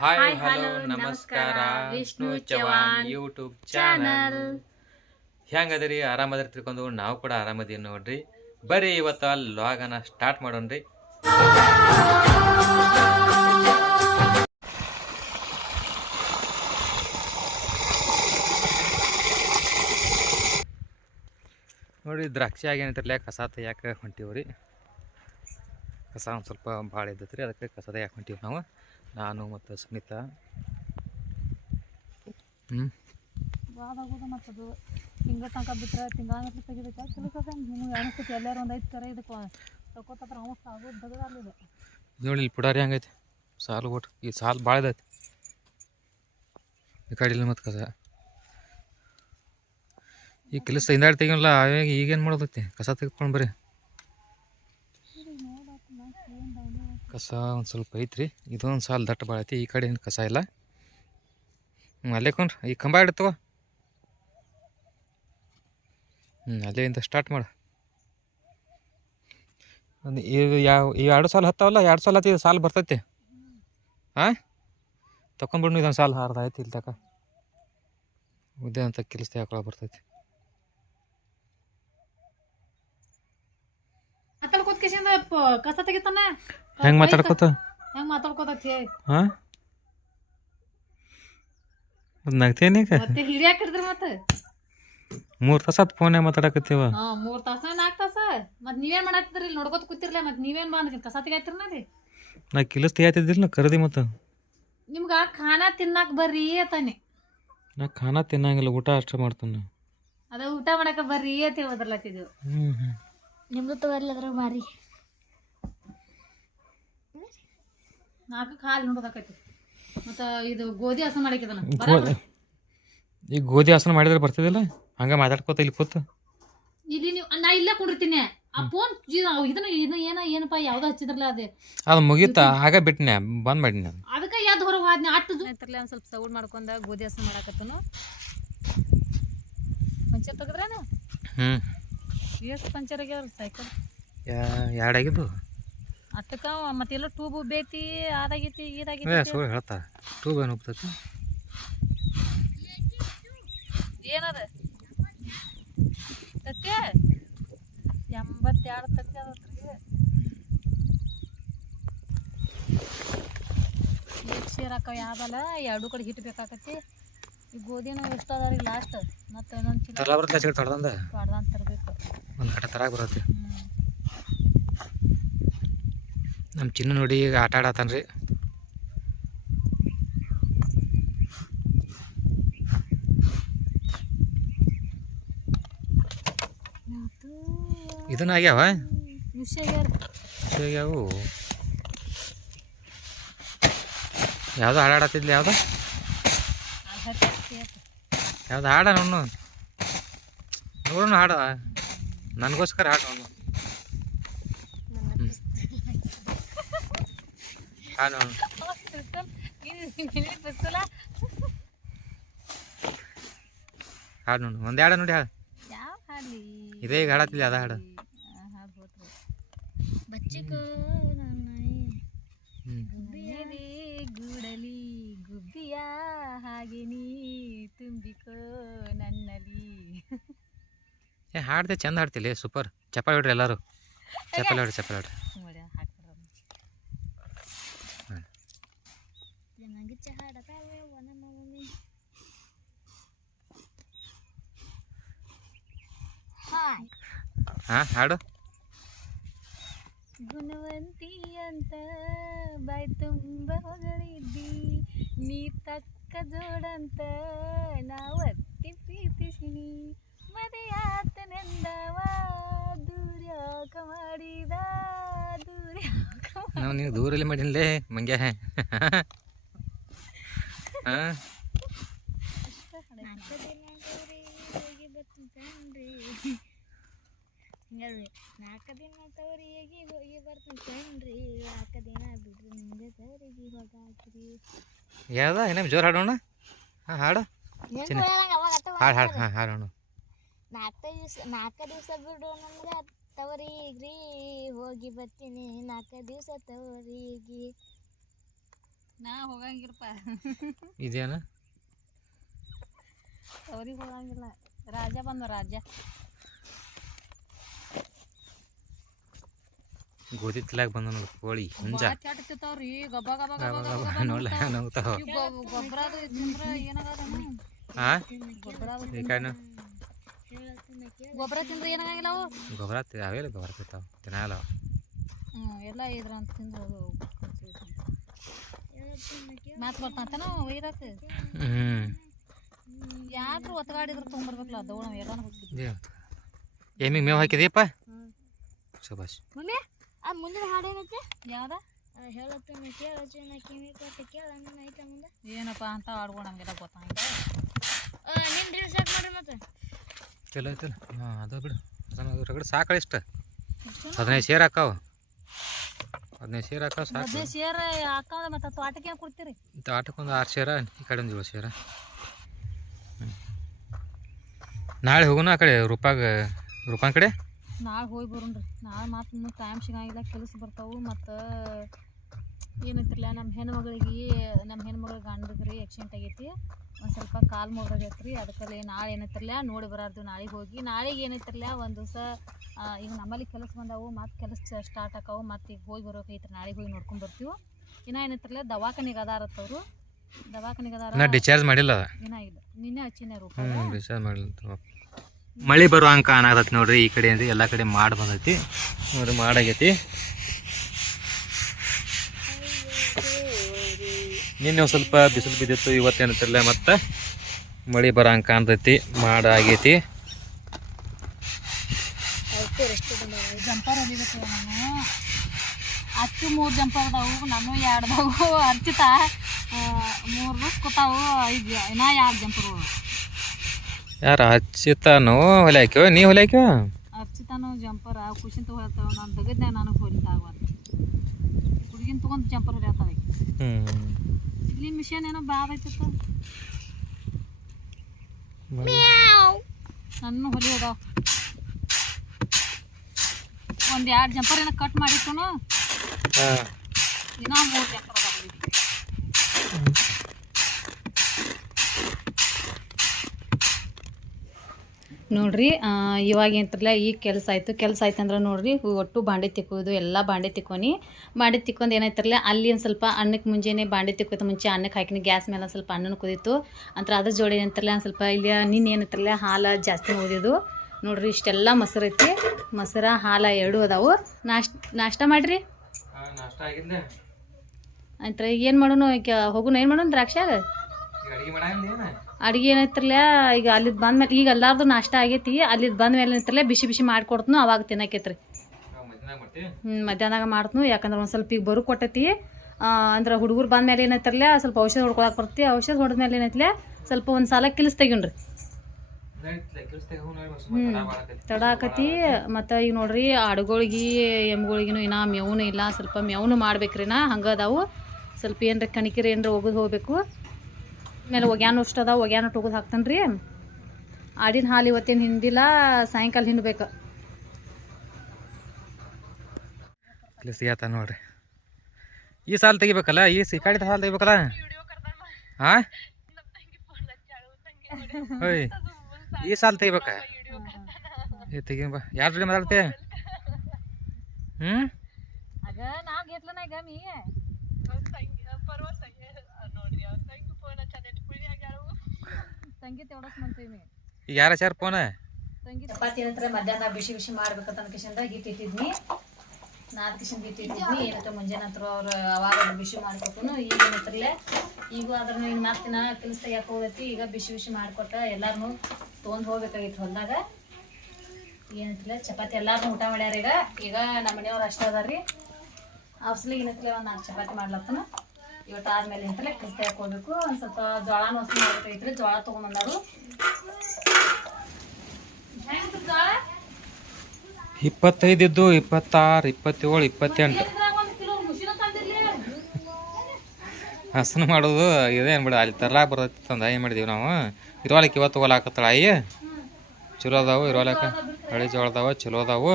Hi hi hello hello ನಮಸ್ಕಾರ ನಮಸ್ಕಾರ Vishnu Vishnu Chavan Chavan YouTube channel channel ಹೆಂಗದಿರಿ ಆರಾಮದಿರಿ ತಿಳ್ಕೊಂಡು ನಾವು ಕೂಡ ಆರಾಮದೀವಿ ನೋಡ್ರಿ. ಬರ್ರಿ ಇವತ್ತು ಲಾಗನ ಸ್ಟಾರ್ಟ್ ಮಾಡೋಣ್ರಿ. ನೋಡ್ರಿ ದ್ರಾಕ್ಷಿ ಆಗೇನಂತಿರ್ಲ ಕಸ ತೆಗಿಯಾಕೆ ಹೊಂಟೀವ್ರಿ. ಕಸ ಒಂದು ಸ್ವಲ್ಪ ಭಾಳ ಇದ್ದತ್ರಿ, ಅದಕ್ಕೆ ಕಸ ತೆಗಿಯಾಕೆ ಹೊಂಟೀವಿ ನಾವು, ನಾನು ಮತ್ತು ಸುನೀತಾ. ವಾದಾಗೋದು ಮತ್ತದು ತಿಂಗಳ ತನಕ ಬಿಟ್ಟರೆ ತಿಂಗಳ ತೆಗಿದೈತೆ ಕೆಲಸ ನಿಮ್ಗೆ ಅನಿಸ್ತೈತಿ ಎಲ್ಲರೂ ಒಂದು ಐದು ಕರೆ ಇದಕ್ಕೆ ತಗೋತಾರ ಅವ ಆಗೋದು ದಗದಾಗಲಿದೆ ನೋಡಿ ಇಲ್ಲಿ ಪುಡಾರಿ ಹಂಗೈತಿ ಸಾಲು ಒಟ್ಟು ಈ ಸಾಲು ಭಾಳ ಇದೈತಿ ಈ ಕಡೆ ಇಲ್ಲ ಮತ್ತು ಕಸ ಈ ಕೆಲಸ ಹಿಂದಾಡಿ ತೆಗಿಯಲ್ಲ. ಈಗೇನು ಮಾಡೋದೈತಿ ಕಸ ತೆಗೆದುಕೊಂಡು ಬರ್ರಿ. ಕಸ ಒಂದು ಸ್ವಲ್ಪ ಐತ್ರಿ, ಇದೊಂದು ಸಾಲು ದಟ್ಟ ಭಾಳ ಐತಿ, ಈ ಕಡೆ ಏನು ಕಸ ಇಲ್ಲ. ಅಲ್ಲೇ ಕೊಂಡ್ರಿ ಈ ಕಂಬ ಇಡ್ತವ. ಅಲ್ಲಿಂದ ಸ್ಟಾರ್ಟ್ ಮಾಡು. ಒಂದು ಇದು ಈ ಎರಡು ಸಾಲು ಹತ್ತಾವಲ್ಲ, ಎರಡು ಸಾಲು ಹತ್ತಿ ಸಾಲು ಬರ್ತೈತಿ. ಹಾಂ ತಗೊಂಡ್ಬಿಡ್ನು, ಇದೊಂದು ಸಾಲು ಹಾರ್ದ ಐತಿ ಇಲ್ಲಿ ತಕ ಉದ್ದೆ ಅಂತ ಕೆಲಸ ಹಾಕೊಳ ಬರ್ತೈತಿ. ಕಸ ತೆಗಿತಾನ ಹೆಂಗೆ ಮಾತಾಡ್ಕೋತ ಹೆಂಗೆ ಮಾತಾಡ್ಕೋತೈತಿ ಹಾಂ ನಗ್ತೇನೆ ಮತ್ತೆ ಹಿಡಿಯಾಕ ಹಿಡಿದ್ರಿ ಮತ್ತೆ 3 ತಾಸು ಆತು ಫೋನ್ಯಾಗ ಮಾತಾಡಕತ್ತೀವ. 3 ತಾಸ 4 ತಾಸ ಮತ್ತೆ ನೀವೇನು ಮಾಡತ್ತಿದ್ರಿ ಇಲ್ಲಿ ನೋಡ್ಕೋತ ಕೂತಿರ್ಲ ಮತ್ತೆ ನೀವೇನು ಬಂದ್ರಿ ಕಸ ತೆಗಿತೀರಿ ರೀ. ನಾ ಕೆಲಸ ತೆಗಿತಿದ್ದಿಲ್ಲ, ನಾ ಕರದಿ ಮತ್ತು ನಿಮ್ಗೆ ಖಾನಾ ತಿನ್ನಾಕ ಬರ್ರಿ ತಾನೆ. ನಾ ಖಾನಾ ತಿನ್ನಂಗಿಲ್ಲ, ಊಟ ಅಷ್ಟೇ ಮಾಡ್ತಾನೆ. ಅದ ಊಟ ಮಾಡಕ ಬರ್ರಿ ಅಂತ ಹೇಳೋದ್ರಲ್ಲತ್ತಿದ್ದೆವು. ನಿಮ್ದು ತಗೋರ್ಲದ್ರ ಮಾರಿ 4 ಹಾಲು ನೋಡೋದಾಕೈತಿ. ಮತ್ತು ಇದು ಗೋಧಿ ಹಸ ಮಾಡಕ್ಕಿದನ ಈಗ ಗೋಧಿ ಹಾಸನ ಮಾಡಿದ್ರೆ ಬರ್ತಿದಿಲ್ಲ, ಹಂಗೆ ಮಾತಾಡ್ಕೋತ ಇಲ್ಲಿ ಕೂತು ಇಲ್ಲಿ ನೀವು ನಾ ಇಲ್ಲೇ ಕುಂಡಿರ್ತೀನಿ. ಆ ಫೋನ್ ಇದನ್ನ ಏನಪ್ಪ ಯಾವ್ದೋ ಹಚ್ಚಿದ್ರಲ್ಲ ಅದು ಮುಗೀತಾ ಆಗ ಬಿಟ್ಟಿನ ಬಂದ್ ಮಾಡಿ ನಾನು ಅದಕ್ಕೆ ಯಾವ್ದು ಹೊರಗೆ ಹೋದ್ನಿ ಅಟ್ಟು ಐತ್ರಲ್ಲ ಒಂದು ಸ್ವಲ್ಪ ಸೌಂಡ್ ಮಾಡ್ಕೊಂಡ ಗೋಧಿ ಹಸ ಮಾಡಾಕತ್ತನು. ಪಂಚರ್ ತೆಗದ್ರೇನು ಎಷ್ಟು ಪಂಚರ್ ಆಗ್ಯಾವ ಸೈಕಲ್ ಎರಡಾಗಿದ್ದು ಅಟ್ಟಕ್ಕ ಮತ್ತೆಲ್ಲ ಟ್ಯೂಬ್ ಬೇತಿ ಅದಾಗೈತಿ ಇದಾಗೈತಿ ಸುಳ್ಳು ಹೇಳ್ತಾ ಟ್ಯೂಬ್ ಏನು ಹೋಗ್ತೈತಿ ಏನದ ತತ್ತೆ 82 ತತ್ತೆ ಅದತ್ರಿ. ಸೇರಾಕ ಯಾವ್ದಲ್ಲ ಎರಡು ಕಡೆ ಹಿಟ್ಟು ಬೇಕಾಕತಿ. ಈ ಗೋಧಿನೂ ಎಷ್ಟು ಅದಾವ್ರಿ ಲಾಸ್ಟ್ ಮತ್ತೆ ಇನ್ನೊಂದು ಚೀಲ ತೊಡ್ದಂದ ತರಬೇಕು. ಒಂದು ಕಡೆ ತರಾಗ ಬರತ್ತೆ. ನಮ್ಮ ಚಿನ್ನ ನೋಡಿ ಈಗ ಆಟ ಆಡತಾನ್ರಿ. ಇದನ್ನ ಆಗ್ಯಾವ ಆಗ್ಯಾವು. ಯಾವ್ದು ಹಾಡು ಆಡತ್ತಿದ್ಲಿ, ಯಾವ್ದು ಯಾವ್ದು ಹಾಡ ನೋಡು ನೋಡೋಣ, ಹಾಡು ನನಗೋಸ್ಕರ ಹಾಡು ನೋಡು ಹಾಡು ಹಾಡು ನೋಡು ಒಂದು ಹಾಡು ನೋಡಿ ಹಾಡು ಇದೇ ಈಗ ಹಾಡತ್ತಿಲ್ಲ ಅದ ಹಾಡು. ಗೂಡಲಿ ಗುಬ್ಬಿಯ ಹಾಗೆ ನೀ ತುಂಬಿಕೋ ನನ್ನಲ್ಲಿ. ಹಾಡ್ದೆ ಚಂದ ಹಾಡ್ತಿಲ್ಲ, ಸೂಪರ್. ಚಪ್ಪಾಳೆ ಹೊಡ್ರಿ ಎಲ್ಲರೂ, ಚಪ್ಪಾಳೆ ಹೊಡ್ರಿ ಚಪ್ಪಾಳೆ ಹೊಡ್ರಿ. ಹಾಂ ಹಾಡು. ಗುಣವಂತಿ ಅಂತ ಬಾಯ್ ತುಂಬ ಹೊಗಳಿದ್ದಿ, ನೀ ತಕ್ಕ ಜೋಡಂತ ನಾವತ್ತಿ ಪ್ರೀತಿಸಿನಿ, ಮದುವೆಯಾತನೆಂದವ ದೂರ್ಯಾಕ ಮಾಡಿದ ನಾವು ನೀವು ದೂರಲ್ಲಿ ಮಾಡಿಲ್ಲೇ ಮಂಗ್ಯ. ಹಾಂ ನಾಲ್ಕು ದಿನ ತವರಿಗೆ ಹೋಗಿ ಬರ್ತೀನಿ ಕಣ್ರಿ, 4 ದಿನ ಬಿಡ್ರಿ ನಿಮ್ಗೆ ತವರಿಗೆ ಹೋಗಾಕ್ರಿ. ಯಾವ್ದ ಇನ್ನೊಮ್ಮೆ ಜೋರು ಹಾಡೋಣ. ಹಾಂ ಹಾಡು ಹಾಡು ಹಾಡು ಹಾಂ ಹಾಡೋಣ. 4 ದಿವಸ ಬಿಡು ನಮ್ಗೆ ತವರಿಗ್ರಿ ಹೋಗಿ ಬರ್ತೀನಿ, 4 ದಿವಸ ತವರಿಗೆ. ನಾ ಹೋಗಂಗಿಲ್ಲಪ್ಪ. ಇದೇನ ಅವ್ರಿಗೆ ಹೋಗಂಗಿಲ್ಲ. ರಾಜ ಬಂದ ರಾಜ. ಗೋಧಿ ತಿಲಾಗ ಬಂದ ನೋಡಿ ಕೋಳಿ ಹುಂಜ ಚಾಟತಿರ್ತಾವ್ರಿ ಗಬ ಗಬ ನೋಡ್ಲ ನೋಗ್ತಾವ. ಗೊಬ್ಬರ ಅದು ತಿಂದ್ರ ಏನಾಗದೇನು? ಹಾ ಈ ಕಡೆ ಗೊಬ್ಬರ ತಿಂದ್ರೆ ಏನಾಗಂಗಿಲ್ಲ ಅವು. ಗೊಬ್ಬರ ಅವೆಲ್ಲ ಗೊಬ್ಬರ ತಿಂತಾವ ತಿನ್ನಲ್ಲ. ಎಲ್ಲ ಇದ್ರ ಅಂತ ತಿಂದು ಮಾತು ಬರ್ತಾನ ಒಯ್ರಾಕ. ಯಾಕ್ರು ಒತ್ತಗಾಡಿದ್ರು ತೊಗೊಂಬರ್ಬೇಕಲ್ಲ ದೌಡ ಎಲ್ಲ ಹೋಗ್ತಿದ್ವಿ. ಎಮ್ಮಿಗೆ ಮೇವು ಹಾಕಿದೀಯಪ್ಪ? ಶಬಾಷ್. ಮಮ್ಮಿ ಆ ಮುಂದಿನ ಹಾಡು ಏನೈತಿ? ಯಾವ್ದ? ಏನಪ್ಪ ಅಂತ ಹಾಡ್ಗಳು ನಮಗೆಲ್ಲ ಗೊತ್ತಾಗಿಲ್ಲ. ಚಲೋ ಐತಲ್ಲ. ಹಾಂ ಅದು ಬಿಡು ರಗಡೆ ಸಾಕಳ ಇಷ್ಟ. 15 ಸೇರ್ ಹಾಕಾವ. 15 ಸೇರ್ ಹಾಕಾವ ಸಾಕು. 15 ಸೇರ್ ಹಾಕಾವ. ಮತ್ತೆ ತೋಟಕ್ಕೆ ಏನು ಕೊಡ್ತೀರಿ? ತೋಟಕ್ಕೆ ಒಂದು 6 ಸೇರ, ಈ ಕಡೆ ಒಂದು 7 ಸೇರ. ನಾಳೆ ಹೋಗೋಣ ಆ ಕಡೆ ರೂಪಾನ್ ಕಡೆ. ನಾಳೆ ಹೋಗಿ ಬರೋಣ್ರಿ. ನಾಳೆ ಮಾತು ಟೈಮ್ ಸಿಗಂಗಿಲ್ಲ, ಕೆಲಸ ಬರ್ತಾವು. ಮತ್ತು ಏನೈತಿರಲ್ಲ ನಮ್ಮ ಹೆಣ್ಮಗಳಿಗೆ ಗಂಡದ್ರಿ ಆಕ್ಸಿಡೆಂಟ್ ಆಗೈತಿ. ಒಂದು ಸ್ವಲ್ಪ ಕಾಲು ಮುರಿದಾಗೈತೆ ರೀ. ಅದಕ್ಕಲ್ಲಿ ನಾಳೆ ಏನೈತಿರಲ್ಲ ನೋಡಿ ಬರಾರ್ದು. ನಾಳೆಗೆ ಹೋಗಿ ನಾಳೆಗೆ ಏನೈತಿರಲ್ಲ ಒಂದು ದಿವಸ ಈಗ ನಮ್ಮಲ್ಲಿ ಕೆಲಸ ಬಂದಾವು. ಮತ್ತು ಕೆಲಸ ಸ್ಟಾರ್ಟ್ ಆಕಾವು. ಮತ್ತು ಈಗ ಹೋಗಿ ಬರೋಕೈತ್ರಿ. ನಾಳೆಗೆ ಹೋಗಿ ನೋಡ್ಕೊಂಡು ಬರ್ತೀವಿ. ಇನ್ನೂ ಏನೈತಿರಲ್ಲ ದವಾಖಾನಿಗೆ ಅದಾರತ್ತವ್ರು. ದವಾಖಾನಿಗೆ ಅದಾರ. ಡಿಸ್ಚಾರ್ಜ್ ಮಾಡಿಲ್ಲ ಏನಾಗಿಲ್ಲ. ನಿನ್ನೆ ಹಚ್ಚಿನ ರೂಪ. ಡಿಸ್ಚಾರ್ಜ್ ಮಾಡಿಲ್ಲ. ಮಳೆ ಬರೋ ಹಂಗೆ ಕಾಣತೈತಿ ನೋಡ್ರಿ. ಈ ಕಡೆ ಏನ್ರಿ ಎಲ್ಲ ಕಡೆ ಮಾಡಿ ಬಂದೈತಿ ನೋಡ್ರಿ. ಮಾಡಾಗೈತಿ. ನಿನ್ನೆ ಒಂದು ಸ್ವಲ್ಪ ಬಿಸಿಲು ಬಿದ್ದಿತ್ತು. ಇವತ್ತೇನಂತಿರಲ್ಲ ಮತ್ತು ಮಳೆ ಬರೋ ಹಂಗೆ ಕಾಣ್ತೈತಿ. ಮಾಡಾಗೈತಿ. ಜಂಪರ್ ಹೊಲಿಬೇಕು ನಾನು. ಅಚ್ಚು 3 ಜಂಪರ್ ಅದಾವು. ನಾನು 2 ಅದಾವು. ಅರ್ಚಿತಾ 3 ಬಸ್ ಕೊಟ್ಟಾವು. ಈಗ ಇನ್ನೂ 2 ಜಂಪರ್. ಯಾರು ಹಚ್ಚಿತಾನೋ ಹೊಲ್ಯಾಕ್ಯೋ? ನೀ ಹೊಲ್ಯಾಕ್ಯೋ? ಅರ್ಚಿತಾನು ಜಂಪರ್ ಖುಷಿಂತ ಹೊಲಿತಾವ. ನಾನು ತೆಗೆದ್ನಾಗ ನನಗೆ ಹೊಲಿತಾಗಲ್ಲ. ಹುಡುಗಿನ ತೊಗೊಂಡು ಜಂಪರ್ ಹೊಲಿತಾವೆ. ಇಲ್ಲಿ ಮಿಷನ್ ಏನೋ ಬಾದ ಐತಿತ್ತ. ನನ್ನ ಹೊಲಿ ಅದಾವ. ಒಂದು 2 ಜಂಪರ್ ಏನೋ ಕಟ್ ಮಾಡಿತ್ತು. ಇನ್ನೂ 3 ಜಂಪರ್ ಅದಾವ. ನೋಡ್ರಿ ಇವಾಗ ಏನಂತಾರಲ್ಲ ಈಗ ಕೆಲಸ ಆಯ್ತು ಅಂದ್ರೆ ನೋಡ್ರಿ ಒಟ್ಟು ಬಾಂಡೆ ತಿಕ್ಕೋದು ಎಲ್ಲ ಬಾಂಡೆ ತಿಕ್ಕೊಂಡು ಏನಾಯ್ತಾರಲ್ಲ ಅಲ್ಲಿ ಒಂದು ಸ್ವಲ್ಪ ಅನ್ನಕ್ಕೆ ಮುಂಜಾನೆ ಬಾಂಡೆ ತಿಕ್ಕೋದು ಮುಂಚೆ ಅನ್ನಕ್ಕೆ ಹಾಕಿನಿ. ಗ್ಯಾಸ್ ಮೇಲೆ ಸ್ವಲ್ಪ ಅನ್ನನ ಕುದೀತು ಅಂತ ಅದ್ರ ಜೋಡಿ ಏನಂತಾರಲ್ಲ ಒಂದು ಸ್ವಲ್ಪ ಇಲ್ಲಿ ನಿನ್ನೆ ಏನಂತಾರಲ್ಲ ಹಾಲು ಜಾಸ್ತಿ ಓದಿದ್ದು ನೋಡ್ರಿ. ಇಷ್ಟೆಲ್ಲ ಮೊಸರು ಐತಿ. ಮೊಸರು ಹಾಲು 2 ಅದಾವು. ನಾಷ್ಟ ಮಾಡಿರಿ ಆಯ್ತು. ಈಗ ಏನು ಮಾಡೋಣ? ಈಗ ಹೋಗೋಣ. ಏನು ಮಾಡೋಣ? ದ್ರಾಕ್ಷಾಗ ಅಡುಗೆ ಏನೈತ್ರಲ್ಲ ಈಗ ಅಲ್ಲಿದ್ದು ಬಂದ್ಮೇಲೆ ಈಗ ಎಲ್ಲಾರ್ದು ನಾಷ್ಟ ಆಗೈತಿ. ಅಲ್ಲಿದ್ದು ಬಂದ್ಮೇಲೆ ಏನೈತ್ರಲ್ಲ ಬಿಸಿ ಮಾಡ್ಕೊಡ್ತನು. ಅವಾಗ ತಿನ್ನಕೈತ್ರಿ. ಮಧ್ಯಾಹ್ನದಾಗ ಮಾಡ್ತನು. ಯಾಕಂದ್ರೆ ಒಂದು ಸ್ವಲ್ಪ ಈಗ ಬರು ಕೊಟ್ಟೈತಿ. ಅಂದ್ರೆ ಹುಡುಗರು ಬಂದ್ಮೇಲೆ ಏನೈತ್ರಲ್ಲ ಸ್ವಲ್ಪ ಔಷಧ ಹೊಡ್ಕೊಳಕ್ಕೆ ಬರ್ತೈತಿ. ಔಷಧ ಹೊಡೆದ್ಮೇಲೆ ಏನೈತಿಲ್ಲ ಸ್ವಲ್ಪ ಒಂದು ಸಾಲ ಕಿಲ್ಸ್ ತೆಗಿನ್ರಿ. ತಡ ಆಕತಿ. ಮತ್ತು ಈಗ ನೋಡ್ರಿ ಆಡುಗಳಿಗೆ ಎಮ್ಗಳಿಗೂ ಇನ್ನೂ ಮೇವೂ ಇಲ್ಲ. ಸ್ವಲ್ಪ ಮೇವೂ ಮಾಡ್ಬೇಕ್ರಿ. ಹಂಗೆ ಅದಾವು. ಸ್ವಲ್ಪ ಏನರ ಕಣಿಕಿರಿ ಏನರ ಒಗದು ಹೋಗ್ಬೇಕು. ಆಮೇಲೆ ಒಗ್ಯಾನ ಅಷ್ಟು ಅದಾವ. ಒಗ್ಯಾನ ಒಗದು ಹಾಕ್ತಾನೆ ರೀ. ಆಡಿನ ಹಾಲು ಇವತ್ತೇನು ಹಿಂಡಿಲ್ಲ. ಸಾಯಂಕಾಲ ಹಿಂಡ್ಬೇಕು. ಸಿಗತ್ತ ನೋಡ್ರಿ. ಈ ಸಾಲ ತೆಗಿಬೇಕಲ್ಲ. ಈ ಸಿಕ್ಕಾಡಿದ ಹಾಲು ತೆಗಿಬೇಕಲ್ಲ. ಹಾಂ ಓಯ್ ಈ ಸಾಲ ತೆಗಿಬೇಕ. ತೆಗಿ ಬಾ. ಯಾರ ಜೊತೆ ಮಾತಾಡ್ತೆ? ಈಗ ಯಾರ ಫೋನ್? ಚಪಾತಿ ಏನಂತಾರೆ ಮಧ್ಯಾಹ್ನ ಬಿಸಿ ಮಾಡ್ಬೇಕಂತ ಅನ್ಕೇಶಂದ ಹಿಟ್ಟಿಟ್ಟಿದ್ನಿ. 4 ಕಿಶನ್ ಹಿಟ್ಟಿಟ್ಟಿದ್ನಿ. ಏನಂತ ಮುಂಜಾನೆ ನಂತರ ಅವ್ರು ಅವಾಗ ಬಿಸಿ ಮಾಡ್ಕೊಟ್ಟು ಈಗ ಏನಂತಾರಲ್ಲ ಈಗ ಅದ್ರ ಈಗ ನಾಲ್ಕು ಕೆಲಸ ತೆಗಿಯಾಕೆ ಹೋಗೈತಿ. ಈಗ ಬಿಸಿ ಮಾಡಿಕೊಟ್ಟ ಎಲ್ಲಾರನು ತೊಗೊಂಡು ಹೋಗ್ಬೇಕಾಗಿತ್ತು ಹೊಲ್ದಾಗ. ಏನಂತಿಲ್ಲ ಚಪಾತಿ ಎಲ್ಲಾರನು ಊಟ ಮಾಡ್ಯಾರ. ಈಗ ನಮ್ಮ ಮನೆಯವ್ರು ಅಷ್ಟೇ ಅದಾರ ರೀ. ಅವಸಲಿಗೆ ಏನಂತಿಲ್ಲ ಒಂದು 4 ಚಪಾತಿ ಮಾಡ್ಲತ್ತನ. ಇವತ್ತು ಆದ್ಮೇಲೆ ಏನಂತಲ್ಲ ಕೆಲಸ ತೆಗಿಯಾಕೆ ಹೋಗ್ಬೇಕು. ಒಂದು ಸ್ವಲ್ಪ ಜೋಳನೂ ಹೊಸ ಮಾಡ್ಬೇಕಾಗಿತ್ತು. ಜೋಳ ತೊಗೊಂಬಂದಾರು. 25 ಇದ್ದು 26, 27, 28 ಹಸನ ಮಾಡೋದು ಇದೇನು ಬಿಡ. ಅಲ್ಲಿ ತರ್ಲಾಕ ಬರ್ತೈತಿ ತಂದು ಏನು ಮಾಡಿದೀವಿ ನಾವು. ಇರೋಲಕ್ಕೆ ಇವತ್ತು ತೊಗೊಲಾಕತ್ತಳ ಅಯ್ಯ. ಚಲೋ ಅದಾವು ಇರೋಲಕ್ಕ. ಹಳಿ ಜೋಳ ಅದಾವ ಚಲೋ ಅದಾವು.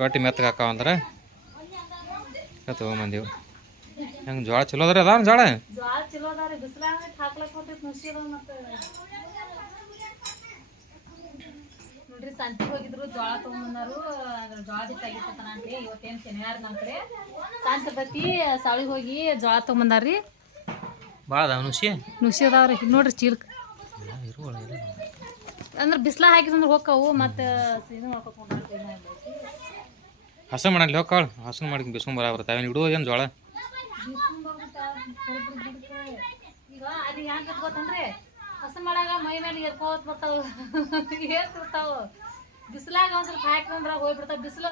ರೊಟ್ಟಿ ಮೆತ್ತಗೆ ಹಾಕಾವಂದ್ರೆ ತೊಗೊಂಬಂದೀವಿ. ಹೆಂಗೆ ಜೋಳ ಚಲೋ ಅದ್ರಿ ಅದಾವ ಜೋಳ ಜ್ವಾಳ ಚಲೋ ಅದಾವ್ರಿ ಬಿಸಿಲಾಗ ಹಾಕ್ಲಕ್ ಹೋಗ್ತೈತಿ ನುಸಿ ಅದಾವ ಮತ್ತೆ ನೋಡ್ರಿ ಸಂತಿಗೆ ಹೋಗಿದ್ರು ಜೋಳ ತೊಗೊಂಬಂದಾರು ಜೋಳ ಬಿಟ್ಟು ಆಗಿತ್ತನ ಅಂತ್ರಿ ಇವತ್ತೇನು ಶನಿವಾರ ನಮ್ಮ ಕಡೆ ಸಂತ ಇರ್ತೈತಿ ಸಾಳಿಗೆ ಹೋಗಿ ಜೋಳ ತೊಗೊಂಬಂದಾರ್ರಿ ಭಾಳ ಅದಾವ ನುಸಿ ಅದಾವ್ರಿ ನೋಡ್ರಿ ಚೀಲಕ್ಕೆ ಅಂದ್ರೆ ಬಿಸಿಲ ಹಾಕಿದಂದ್ರೆ ಹೋಗ್ತಾವು ಮತ್ತೆ ಇದು ಮಾಡ್ಕೊಂಡು ಹಸನ್ ಮಾಡಲಿ ಹೋಗ್ಕಾಳು ಹಸನ್ ಮಾಡಿ ಬಿಸ್ಕೊಂಡ್ ಬರಬರ್ತಾವೆ ಅವೇನು ಇಡುವ ಏನು ಜೋಳ ಈಗ ಅಲ್ಲಿ ಹೆಂಗೆ ಗೊತ್ತಂದ್ರೆ ಹಸನ್ ಮಾಡಾಗ ಮೈ ಮೇಲೆ ಎರ್ಕೋತ್ ಬರ್ತಾವ ಏರ್ತಿರ್ತಾವ ಬಿಸಿಲಾಗ ಒಂದ್ ಸ್ವಲ್ಪ ಹಾಕೊಂಡ್ರ ಹೋಗ್ಬಿಡ್ತಾವ ಬಿಸಿಲು